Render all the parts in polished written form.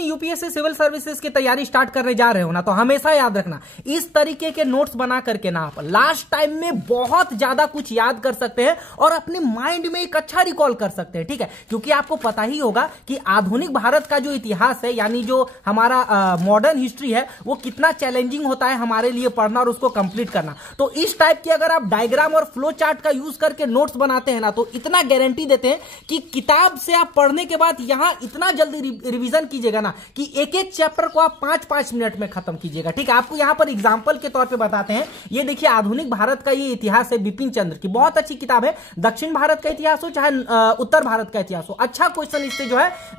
UPSC civil services की तैयारी start करने जा रहे हो ना, तो हमेशा याद रखना इस तरीके के नोट्स बना करके ना आप लास्ट टाइम में बहुत ज्यादा कुछ याद कर सकते हैं और अपने माइंड में एक अच्छा रिकॉल कर सकते हैं। ठीक है, क्योंकि आपको पता ही होगा कि आधुनिक भारत का जो इतिहास है, यानी जो हमारा मॉडर्न हिस्ट्री है, वो कितना चैलेंजिंग होता है हमारे लिए पढ़ना और उसको कंप्लीट करना। तो इस टाइप की अगर आप डायग्राम और फ्लो चार्ट का यूज करके नोट्स बनाते हैं ना, तो इतना गारंटी देते हैं कि किताब से आप पढ़ने के बाद यहां इतना जल्दी रिवीजन कीजिएगा ना कि एक एक चैप्टर को आप 5-5 मिनट में खत्म कीजिएगा। ठीक है, आपको यहां पर एग्जांपल के तौर पे बताते हैं। ये देखिए, आधुनिक भारत का ये इतिहास है, बिपिन चंद्र की बहुत अच्छी किताब है। दक्षिण भारत का इतिहास हो चाहे उत्तर भारत का इतिहास हो, अच्छा क्वेश्चन इससे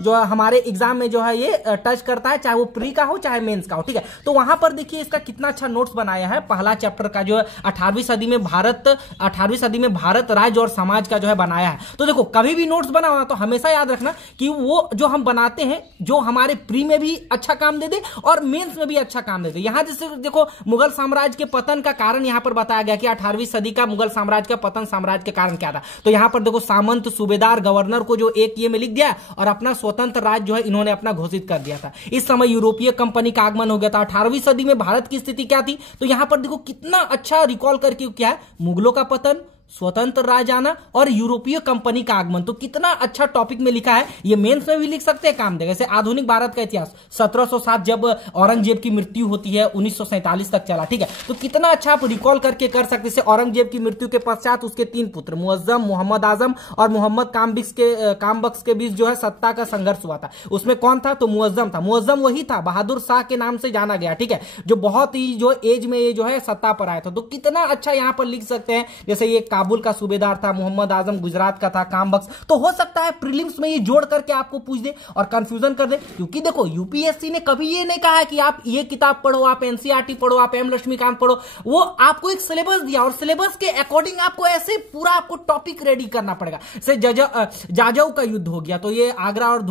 जो हमारे एग्जाम में जो है ये टच करता है, चाहे वो प्री का हो चाहे मेंस का हो। ठीक है, तो वहां पर देखिए इसका कितना अच्छा नोट्स बनाया है। पहला चैप्टर का जो 18वीं सदी में भारत राज्य और समाज का जो है बनाया है। तो देखो, कभी भी नोट्स बनाओ तो हमेशा याद रखना कि वो जो हम बनाते हैं, जो हमारे प्री में भी अच्छा काम दे दे और मेंस में भी अच्छा काम दे दे। यहां जैसे देखो, मुगल साम्राज्य के पतन का कारण यहां पर बताया गया कि 18वीं सदी का मुगल साम्राज्य का पतन साम्राज्य के कारण क्या था। तो यहां पर देखो, सामंत, सूबेदार, गवर्नर को जो एक ये में लिख दिया और अपना स्वतंत्र राज्य जो है इन्होंने अपना घोषित कर दिया था। इस समय यूरोपीय कंपनी का आगमन हो गया था। 18वीं सदी में भारत की स्थिति क्या थी, तो यहां पर देखो कितना अच्छा रिकॉल करके क्या है, मुगलों का पतन, स्वतंत्र राज आना और यूरोपीय कंपनी का आगमन। तो कितना अच्छा टॉपिक में लिखा है, ये मेंस में भी लिख सकते हैं, काम देगा। जैसे आधुनिक भारत का इतिहास 1707 जब औरंगजेब की मृत्यु होती है, 1947 तक चला। ठीक है, तो कितना अच्छा आप रिकॉल करके कर सकते। जैसे औरंगजेब की मृत्यु के पश्चात उसके 3 पुत्र मुअज्जम, मोहम्मद आजम और मोहम्मद कामबख्श के बीच जो है सत्ता का संघर्ष हुआ था। उसमें कौन था, तो मुअज्जम था। मुअज्जम वही था, बहादुर शाह के नाम से जाना गया। ठीक है, जो बहुत ही जो एज में ये जो है सत्ता पर आया था। तो कितना अच्छा यहां पर लिख सकते हैं। जैसे ये काबुल का सूबेदार था, मोहम्मद आजम गुजरात का था, कामबख्श। तो हो सकता है प्रीलिम्स में ये जोड़ करके आपको पूछ दे और कंफ्यूजन कर दे, क्योंकि देखो यूपीएससी ने कभी ये नहीं कहा है कि आप ये किताब पढ़ो, आप एनसीईआरटी पढ़ो, आप एम लक्ष्मीकांत पढ़ो। वो आपको एक सिलेबस दिया और सिलेबस के अकॉर्डिंग आपको ऐसे पूरा आपको टॉपिक रेडी करना पड़ेगा। जैसे जाजऊ का युद्ध हो गया, तो ये आगरा और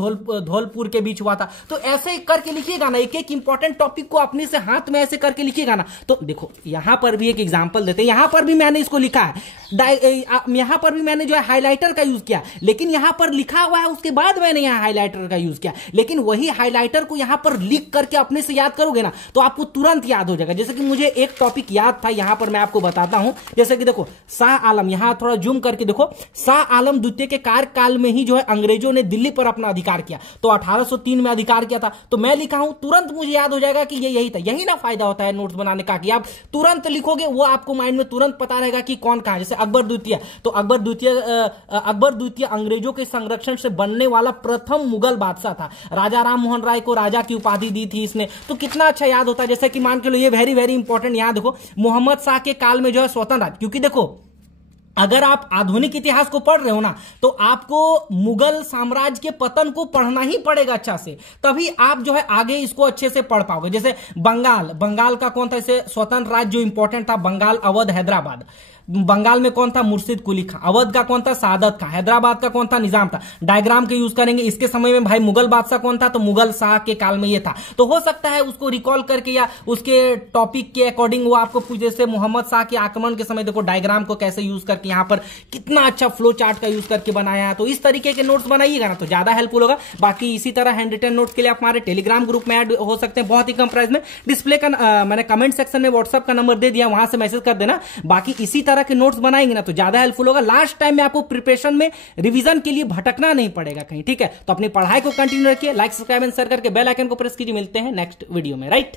धौलपुर के बीच हुआ था। तो ऐसे करके लिखिएगा ना, एक एक इंपॉर्टेंट टॉपिक को अपने से हाथ में ऐसे करके लिखिएगा ना। तो देखो, यहां पर भी एक एग्जाम्पल देते हैं। यहां पर भी मैंने इसको लिखा है, यहां पर भी मैंने जो है हाइलाइटर का यूज किया, लेकिन यहां पर लिखा हुआ है, उसके बाद मैंने यहां हाइलाइटर का यूज किया। लेकिन वही हाइलाइटर को यहां पर लिख करके अपने से याद करोगे ना, तो आपको तुरंत याद हो जाएगा। जैसे कि मुझे एक टॉपिक याद था, यहां पर मैं आपको बताता हूं। जैसे कि देखो, शाह आलम, यहां थोड़ा जूम करके देखो, शाह आलम द्वितीय के कार्यकाल में ही जो है अंग्रेजों ने दिल्ली पर अपना अधिकार किया। तो 1803 में अधिकार किया था। तो मैं लिखा हूं, तुरंत मुझे याद हो जाएगा कि ये यही था। यही ना फायदा होता है नोट्स बनाने का, कि आप तुरंत लिखोगे, वो आपको माइंड में तुरंत पता रहेगा कि कौन कहां। जैसे अकबर द्वितीय, तो अकबर द्वितीय अंग्रेजों के संरक्षण से बनने वाला प्रथम मुगल बादशाह था। राजा राम मोहन राय को राजा की उपाधि दी थी इसने। तो कितना अच्छा याद होता है। जैसे कि मान के लो, ये वेरी वेरी इंपॉर्टेंट, यहां देखो, मोहम्मद शाह के काल में जो है स्वतंत्र राज्य। क्योंकि देखो, अगर आप आधुनिक इतिहास को पढ़ रहे हो ना, तो आपको मुगल साम्राज्य के पतन को पढ़ना ही पड़ेगा अच्छा से, तभी आप जो है आगे इसको अच्छे से पढ़ पाओगे। जैसे बंगाल का कौन था, इसे स्वतंत्र राज्य जो इंपॉर्टेंट था, बंगाल, अवध, हैदराबाद। बंगाल में कौन था, मुर्शिद कुली खां। अवध का कौन था, सादत खां। हैदराबाद का कौन था, निजाम था। डायग्राम के यूज करेंगे। इसके समय में भाई मुगल बादशाह कौन था, तो मुगल शाह के काल में ये था। तो हो सकता है उसको रिकॉल करके या उसके टॉपिक के अकॉर्डिंग वो आपको पूछ। जैसे मोहम्मद शाह के आक्रमण के समय देखो, डायग्राम को कैसे यूज करके यहाँ पर कितना अच्छा फ्लो चार्ट का यूज करके बनाया है। तो इस तरीके के नोट्स बनाइएगा ना, तो ज्यादा हेल्पफुल होगा। बाकी इसी तरह हैंड रिटन नोट्स के लिए आप हमारे टेलीग्राम ग्रुप में ऐड हो सकते हैं, बहुत ही कम प्राइस में। डिस्प्ले का मैंने कमेंट सेक्शन में व्हाट्सएप का नंबर दे दिया, वहां से मैसेज कर देना। बाकी इसी तरह के नोट्स बनाएंगे तो ज्यादा हेल्पफुल होगा। लास्ट टाइम में आपको प्रिपरेशन में रिवीजन के लिए भटकना नहीं पड़ेगा कहीं। ठीक है, तो अपनी पढ़ाई को कंटिन्यू रखिए। लाइक, सब्सक्राइब एंड शेयर करके बेल आइकन को प्रेस कीजिए। मिलते हैं नेक्स्ट वीडियो में, राइट।